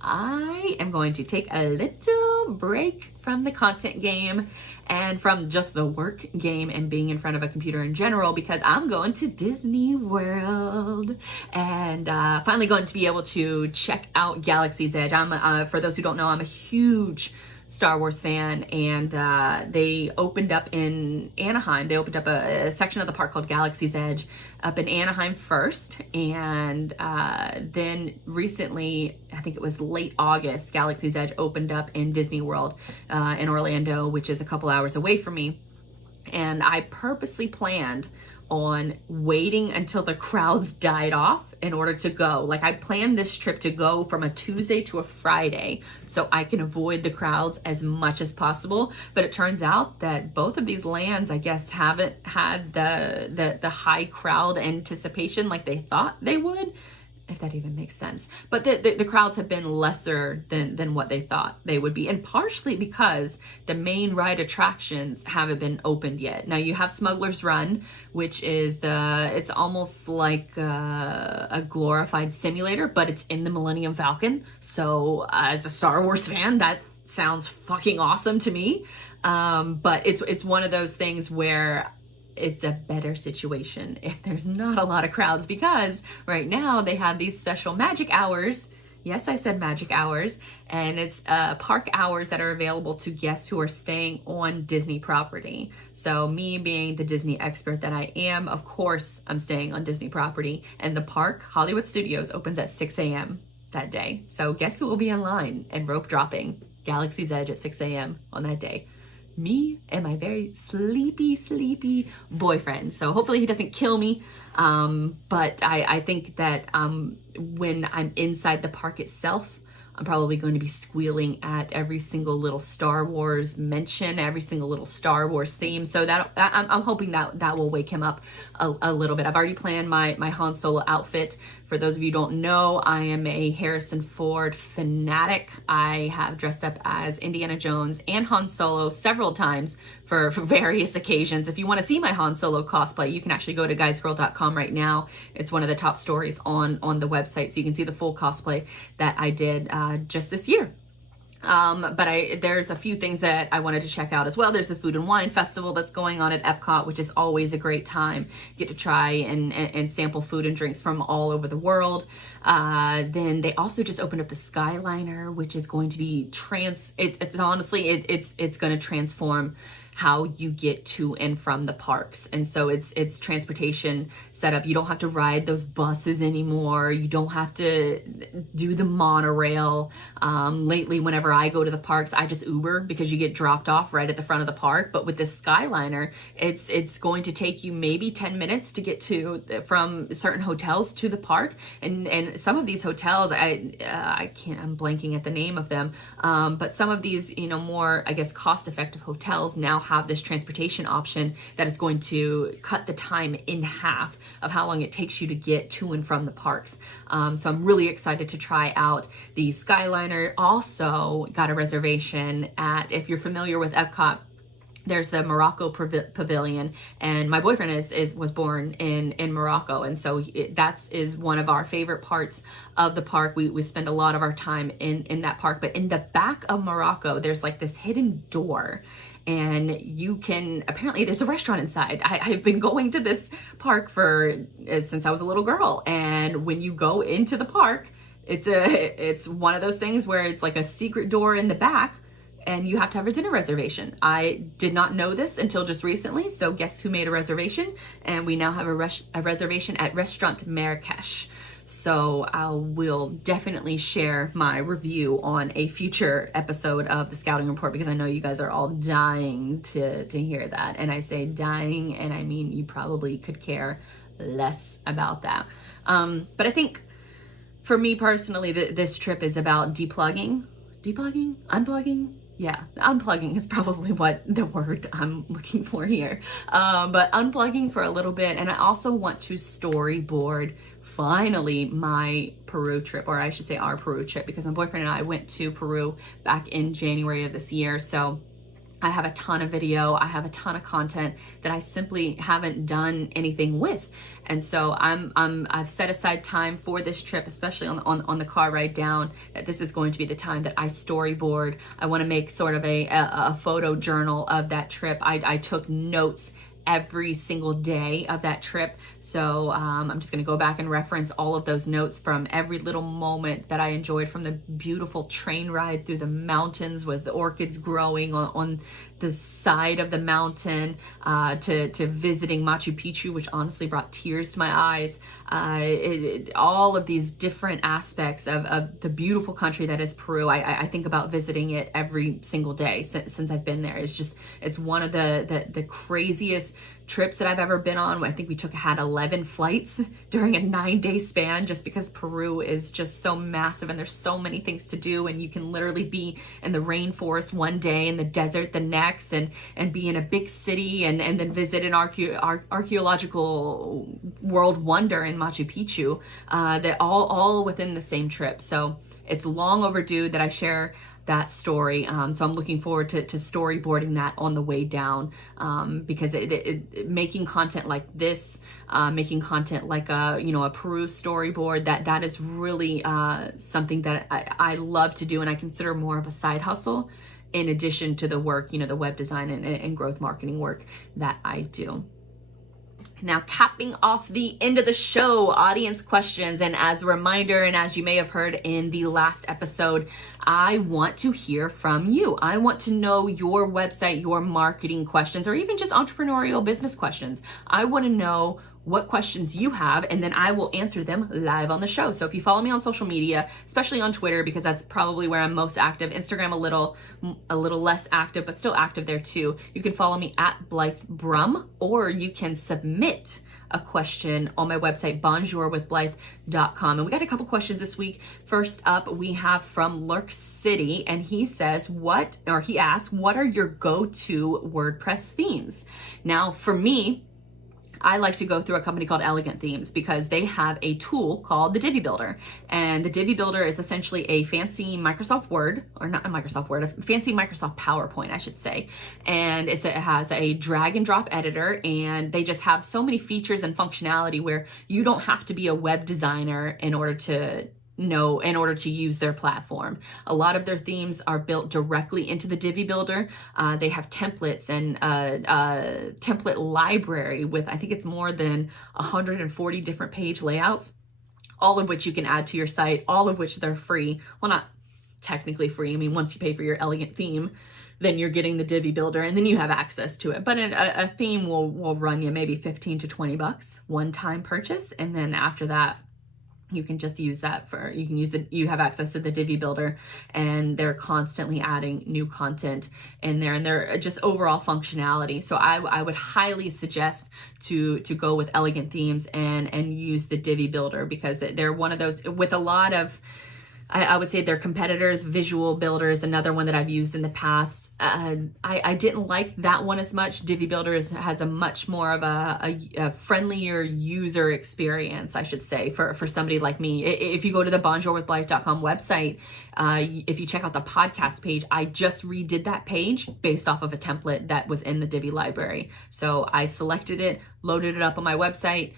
I am going to take a little break from the content game and from just the work game and being in front of a computer in general, because I'm going to Disney World and finally going to be able to check out Galaxy's Edge. For those who don't know, I'm a huge Star Wars fan, and they opened up in Anaheim. They opened up a section of the park called Galaxy's Edge up in Anaheim first, and then recently, I think it was late August, Galaxy's Edge opened up in Disney World in Orlando, which is a couple hours away from me. And I purposely planned on waiting until the crowds died off in order to go. Like, I planned this trip to go from a Tuesday to a Friday so I can avoid the crowds as much as possible. But it turns out that both of these lands, I guess, haven't had the high crowd anticipation like they thought they would, if that even makes sense. But the crowds have been lesser than what they thought they would be, and partially because the main ride attractions haven't been opened yet. Now you have Smuggler's Run, which is it's almost like a glorified simulator, but it's in the Millennium Falcon. So as a Star Wars fan, that sounds fucking awesome to me. But it's one of those things where it's a better situation if there's not a lot of crowds, because right now they have these special magic hours. Yes, I said magic hours, and it's park hours that are available to guests who are staying on Disney property. So me being the Disney expert that I am, of course I'm staying on Disney property, and the park, Hollywood Studios, opens at 6 a.m. that day. So guess who will be in line and rope dropping Galaxy's Edge at 6 a.m. on that day? Me and my very sleepy boyfriend. So hopefully he doesn't kill me. But I think that when I'm inside the park itself, I'm probably going to be squealing at every single little Star Wars mention, every single little Star Wars theme. So I'm hoping that will wake him up a little bit. I've already planned my Han Solo outfit. For those of you who don't know, I am a Harrison Ford fanatic. I have dressed up as Indiana Jones and Han Solo several times for various occasions. If you want to see my Han Solo cosplay, you can actually go to guysgirl.com right now. It's one of the top stories on the website, so you can see the full cosplay that I did just this year. But there's a few things that I wanted to check out as well. There's a food and wine festival that's going on at Epcot, which is always a great time. You get to try and sample food and drinks from all over the world. Then they also just opened up the Skyliner, which is going to be it's honestly going to transform how you get to and from the parks. And so it's transportation set up. You don't have to ride those buses anymore. You don't have to do the monorail. Lately, whenever I go to the parks, I just Uber because you get dropped off right at the front of the park. But with this Skyliner, it's going to take you maybe 10 minutes to get from certain hotels to the park. And some of these hotels, I'm blanking at the name of them, but some of these, more, I guess, cost-effective hotels now have this transportation option that is going to cut the time in half of how long it takes you to get to and from the parks. So I'm really excited to try out the Skyliner. Also got a reservation at, if you're familiar with Epcot, there's the Morocco Pavilion, and my boyfriend was born in Morocco, and so that is one of our favorite parts of the park. We spend a lot of our time in that park, but in the back of Morocco, there's like this hidden door, and apparently there's a restaurant inside. I've been going to this park since I was a little girl, and when you go into the park, it's one of those things where it's like a secret door in the back, and you have to have a dinner reservation. I did not know this until just recently, so guess who made a reservation? And we now have a reservation at Restaurant Marrakesh. So I will definitely share my review on a future episode of the Scouting Report, because I know you guys are all dying to hear that. And I say dying, and I mean you probably could care less about that. But I think for me personally, this trip is about unplugging. Yeah, unplugging is probably what the word I'm looking for here. But unplugging for a little bit. And I also want to storyboard finally my Peru trip, or I should say our Peru trip, because my boyfriend and I went to Peru back in January of this year. So I have a ton of video, I have a ton of content that I simply haven't done anything with. And so I've set aside time for this trip, especially on the car ride down, that this is going to be the time that I storyboard. I want to make sort of a photo journal of that trip. I took notes every single day of that trip. So I'm just gonna go back and reference all of those notes from every little moment that I enjoyed, from the beautiful train ride through the mountains with orchids growing on the side of the mountain, to visiting Machu Picchu, which honestly brought tears to my eyes. All of these different aspects of the beautiful country that is Peru. I think about visiting it every single day since I've been there. It's one of the craziest trips that I've ever been on. I think we had 11 flights during a 9-day span, just because Peru is just so massive and there's so many things to do, and you can literally be in the rainforest one day, in the desert the next, and be in a big city, and then visit an archaeological world wonder in Machu Picchu, that all within the same trip. So it's long overdue that I share that story. So I'm looking forward to storyboarding that on the way down, because making content like this, making content like a Peru storyboard, that is really something that I love to do, and I consider more of a side hustle in addition to the work, the web design and growth marketing work that I do. Now, capping off the end of the show, audience questions. And as a reminder, and as you may have heard in the last episode, I want to hear from you. I want to know your website, your marketing questions, or even just entrepreneurial business questions. I want to know what questions you have, and then I will answer them live on the show. So if you follow me on social media, especially on Twitter, because that's probably where I'm most active, Instagram a little less active, but still active there too. You can follow me at Blythe Brum, or you can submit a question on my website, bonjourwithblythe.com. And we got a couple questions this week. First up, we have from Lurk City, and he says, he asks, what are your go-to WordPress themes? Now, for me, I like to go through a company called Elegant Themes, because they have a tool called the Divi Builder. And the Divi Builder is essentially a fancy Microsoft Word, or not a Microsoft Word, a fancy Microsoft PowerPoint, I should say. And it has a drag and drop editor, and they just have so many features and functionality where you don't have to be a web designer in order to use their platform. A lot of their themes are built directly into the Divi Builder. They have templates and a template library with, I think it's more than 140 different page layouts, all of which you can add to your site, all of which they're free. Well, not technically free. I mean, once you pay for your Elegant theme then you're getting the Divi builder and then you have access to it. But a theme will run you maybe 15 to 20 bucks one-time purchase. And then after that, you can just use that you have access to the Divi builder, and they're constantly adding new content in there, and they're just overall functionality. So I would highly suggest to go with elegant themes and use the Divi builder, because they're one of those with a lot of, I would say their competitors. Visual Builder is another one that I've used in the past. I didn't like that one as much. Divi Builder has a much more of a friendlier user experience, I should say, for somebody like me. If you go to the bonjourwithblythe.com website, if you check out the podcast page, I just redid that page based off of a template that was in the Divi library. So I selected it, loaded it up on my website,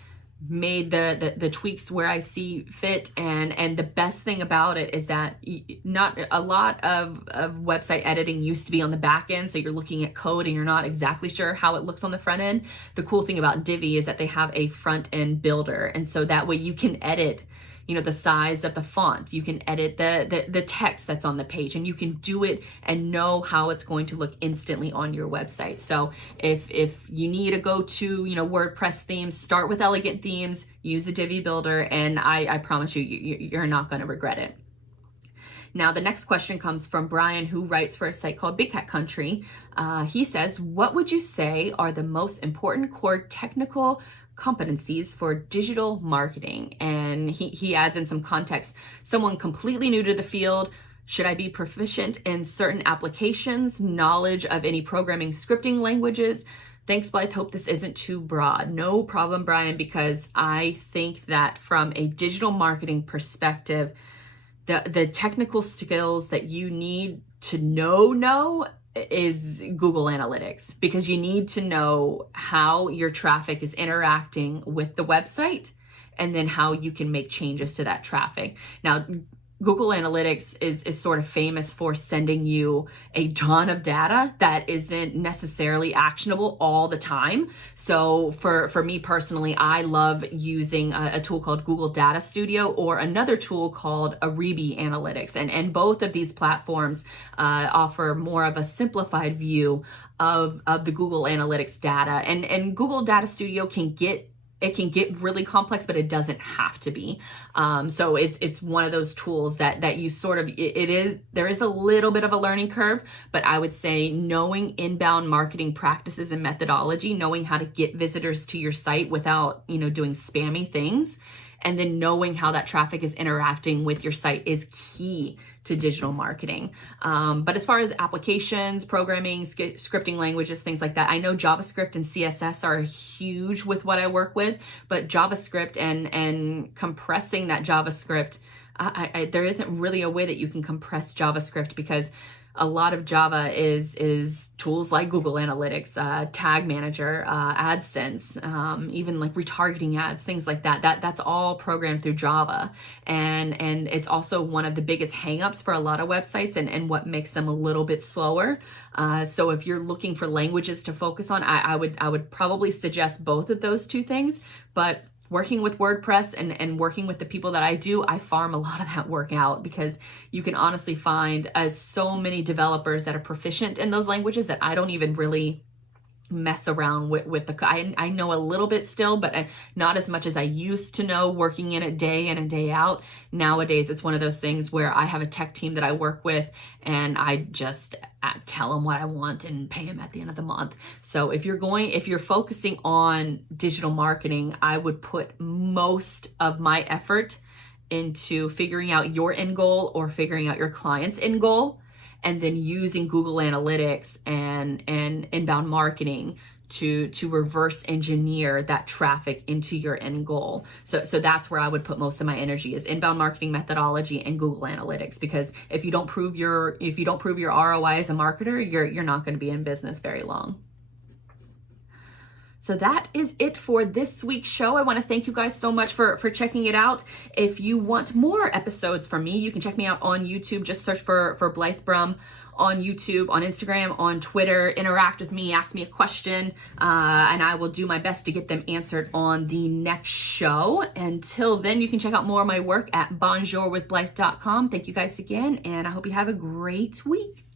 made the tweaks where I see fit, and the best thing about it is that not a lot of website editing used to be on the back end, so you're looking at code and you're not exactly sure how it looks on the front end. The cool thing about Divi is that they have a front end builder, and so that way you can edit the size of the font, you can edit the text that's on the page, and you can do it and know how it's going to look instantly on your website. So if you need a go-to, WordPress theme, start with elegant themes, use the Divi builder, and I promise you're not going to regret it. Now, the next question comes from Brian, who writes for a site called Big Cat Country. He says, what would you say are the most important core technical competencies for digital marketing? And he adds in some context. Someone completely new to the field, should I be proficient in certain applications, knowledge of any programming scripting languages? Thanks, Blythe. Hope this isn't too broad. No problem, Brian, because I think that from a digital marketing perspective, the technical skills that you need to know is Google Analytics, because you need to know how your traffic is interacting with the website and then how you can make changes to that traffic. Now, Google Analytics is sort of famous for sending you a ton of data that isn't necessarily actionable all the time. So for me personally, I love using a tool called Google Data Studio or another tool called Ariba Analytics. And both of these platforms offer more of a simplified view of the Google Analytics data. And Google Data Studio can get really complex, but it doesn't have to be. So it's one of those tools that you sort of, there is a little bit of a learning curve, but I would say knowing inbound marketing practices and methodology, knowing how to get visitors to your site without, doing spammy things, and then knowing how that traffic is interacting with your site is key to digital marketing. But as far as applications, programming, scripting languages, things like that, I know JavaScript and CSS are huge with what I work with, but JavaScript and compressing that JavaScript, there isn't really a way that you can compress JavaScript, because a lot of Java is tools like Google Analytics, Tag Manager, AdSense, even like retargeting ads, things like that. That's all programmed through Java. And it's also one of the biggest hangups for a lot of websites and what makes them a little bit slower. So if you're looking for languages to focus on, I would probably suggest both of those two things. But working with WordPress and working with the people that I do, I farm a lot of that work out, because you can honestly find so many developers that are proficient in those languages that I don't even really mess around with I know a little bit still, but not as much as I used to know, working in it day in and day out. Nowadays, it's one of those things where I have a tech team that I work with, and I just tell them what I want and pay them at the end of the month. So if you're focusing on digital marketing, I would put most of my effort into figuring out your end goal or figuring out your client's end goal, and then using Google Analytics and inbound marketing to reverse engineer that traffic into your end goal. So that's where I would put most of my energy, is inbound marketing methodology and Google Analytics, because if you don't prove your ROI as a marketer, you're not going to be in business very long. So that is it for this week's show. I want to thank you guys so much for checking it out. If you want more episodes from me, you can check me out on YouTube. Just search for Blythe Brum on YouTube, on Instagram, on Twitter. Interact with me, ask me a question, and I will do my best to get them answered on the next show. Until then, you can check out more of my work at bonjourwithblythe.com. Thank you guys again, and I hope you have a great week.